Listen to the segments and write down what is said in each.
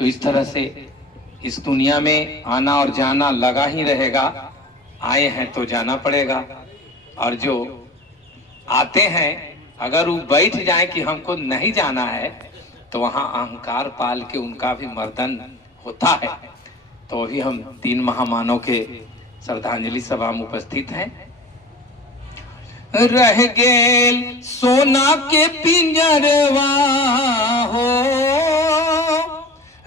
तो इस तरह से इस दुनिया में आना और जाना लगा ही रहेगा। आए हैं तो जाना पड़ेगा, और जो आते हैं अगर वो बैठ जाए कि हमको नहीं जाना है, तो वहाँ अहंकार पाल के उनका भी मर्दन होता है। तो अभी हम 3 महामानव के श्रद्धांजलि सभा में उपस्थित हैं। रह गेल सोना के पिंजरवा हो,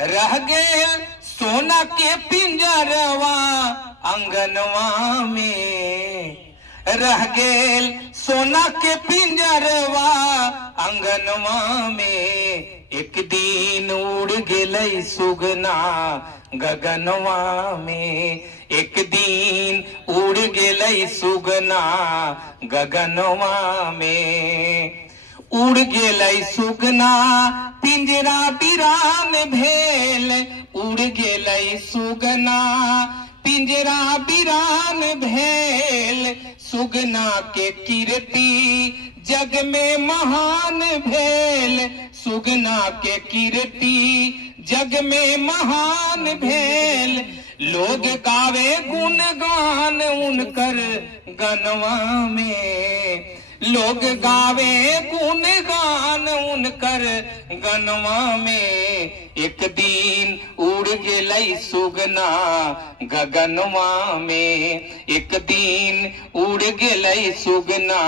रह गेल सोना के पिंजरवा अंगनवा में, रह गेल सोना के पिंजरवा अंगनवा में। एक दिन उड़ गेलै सुगना गगनवा में, एक दिन उड़ गेलै सुगना गगनवा में। उड़ गेलै सुगना पिंजरा बिरान भेल, उड़ गेलै सुगना पिंजरा बिरान भेल। सुगना के कीर्ति जग में महान भेल, सुगना के कीर्ति जग में महान भेल। लोग गावे गुणगान उनकर गनवा में, लोग गावे गुणगान उनकर गनवा में। एक दिन उड़ गेलै सुगना गगनवा में, एक दिन उड़ गेलै सुगना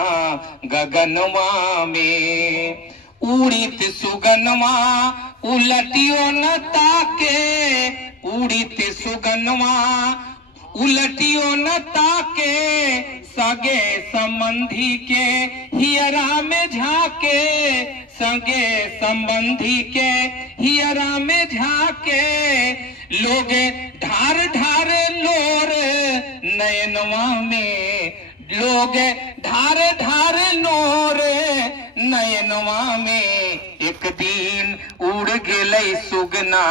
गगनवा में। उड़ित सुगनवा उलटियो न ताके, उड़ित सुगनवा उलटियो न ताके। सगे संबंधी के हियरा में झाके, सगे संबंधी के हियरा में झाके। लोग ढार ढार लोर नयनवा में, लोग ढार ढार लोर नयनवा में। एक दिन उड़ गेलै सुगना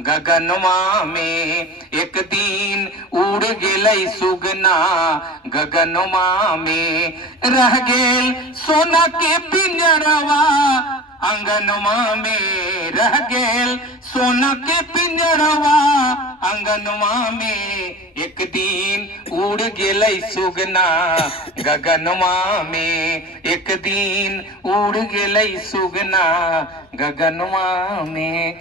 गगनवा में, एक दिन उड़ गेलै सुगना गगनवा में। रह गेल सोना के पिंजरवा अंगनवा में, रह गेल सोना के पिंजरवा अंगनवा में। एक दिन उड़ गेलै सुगना गगनवा में, एक दिन उड़ गेलै सुगना गगनवा में।